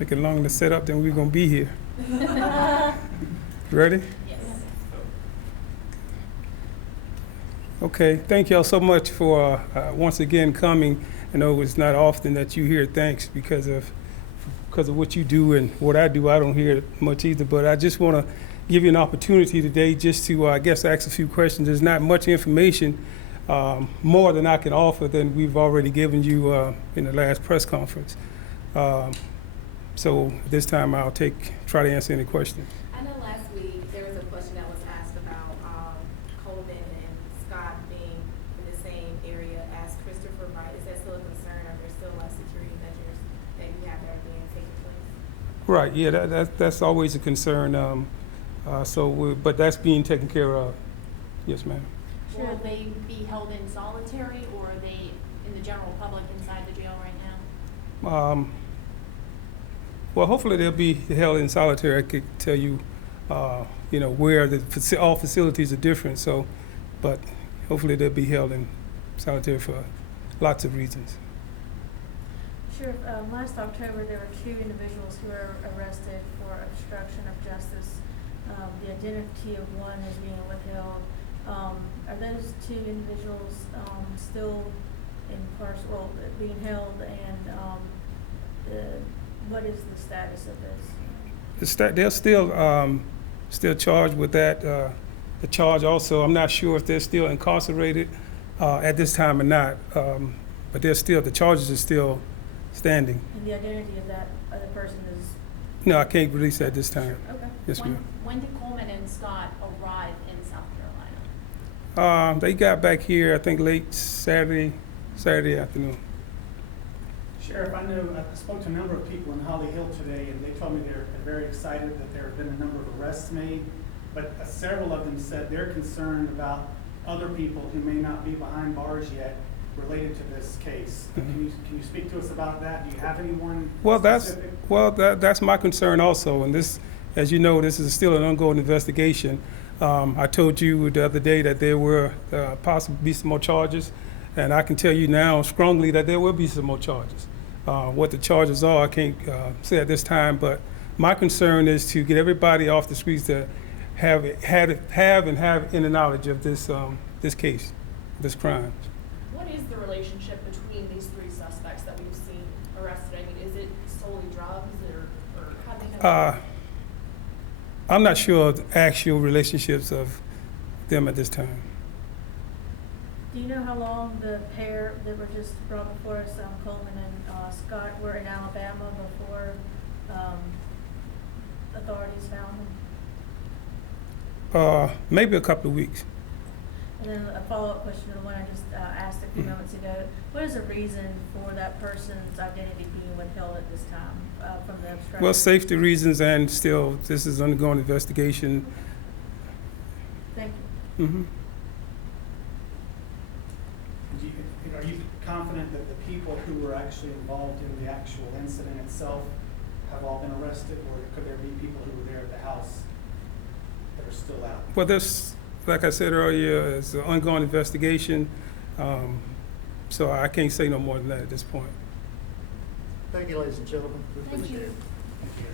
Taking longer to set up than we're gonna be here. Ready? Yes. Okay, thank y'all so much for once again coming. I know it's not often that you hear thanks because of what you do and what I do. I don't hear it much either, but I just want to give you an opportunity today just to, I guess, ask a few questions. There's not much information, more than I can offer than we've already given you in the last press conference. So this time I'll try to answer any questions. I know last week there was a question that was asked about Coleman and Scott being in the same area as Christopher Wright. Is that still a concern? Are there still security measures that you have that are being taken place? Right, yeah, that's always a concern. But that's being taken care of. Yes, ma'am. Will they be held in solitary, or are they in the general public inside the jail right now? Well, hopefully they'll be held in solitary. I could tell you, where all facilities are different. So, but hopefully they'll be held in solitary for lots of reasons. Sheriff, last October there were 2 individuals who were arrested for obstruction of justice. The identity of one is being withheld. Are those 2 individuals still being held, and what is the status of this? They're still charged with that. The charge also, I'm not sure if they're still incarcerated at this time or not, but the charges are still standing. And the identity of that other person is? No, I can't release that this time. Okay. Yes, ma'am. When did Coleman and Scott arrive in South Carolina? They got back here, I think, late Saturday afternoon. Sheriff, I know I spoke to a number of people in Holly Hill today, and they told me they're very excited that there have been a number of arrests made, but several of them said they're concerned about other people who may not be behind bars yet related to this case. Mm-hmm. Can you speak to us about that? Do you have anyone specific? That's my concern also, and this, as you know, this is still an ongoing investigation. I told you the other day that there were possibly be some more charges, and I can tell you now strongly that there will be some more charges. What the charges are, I can't say at this time, but my concern is to get everybody off the streets that have any knowledge of this case, this crime. What is the relationship between these 3 suspects that we've seen arrested? I mean, is it solely drugs, or how do they know? I'm not sure of the actual relationships of them at this time. Do you know how long the pair that were just brought before us, Coleman and Scott, were in Alabama before authorities found them? Maybe a couple of weeks. And then a follow-up question to the one I just asked a few moments ago. What is the reason for that person's identity being withheld at this time from the obstruction? Well, safety reasons, and still, this is undergoing investigation. Thank you. Mm-hmm. Are you confident that the people who were actually involved in the actual incident itself have all been arrested, or could there be people who were there at the house that are still out? Well, this, like I said earlier, is an ongoing investigation, so I can't say no more than that at this point. Thank you, ladies and gentlemen. Thank you. Thank you.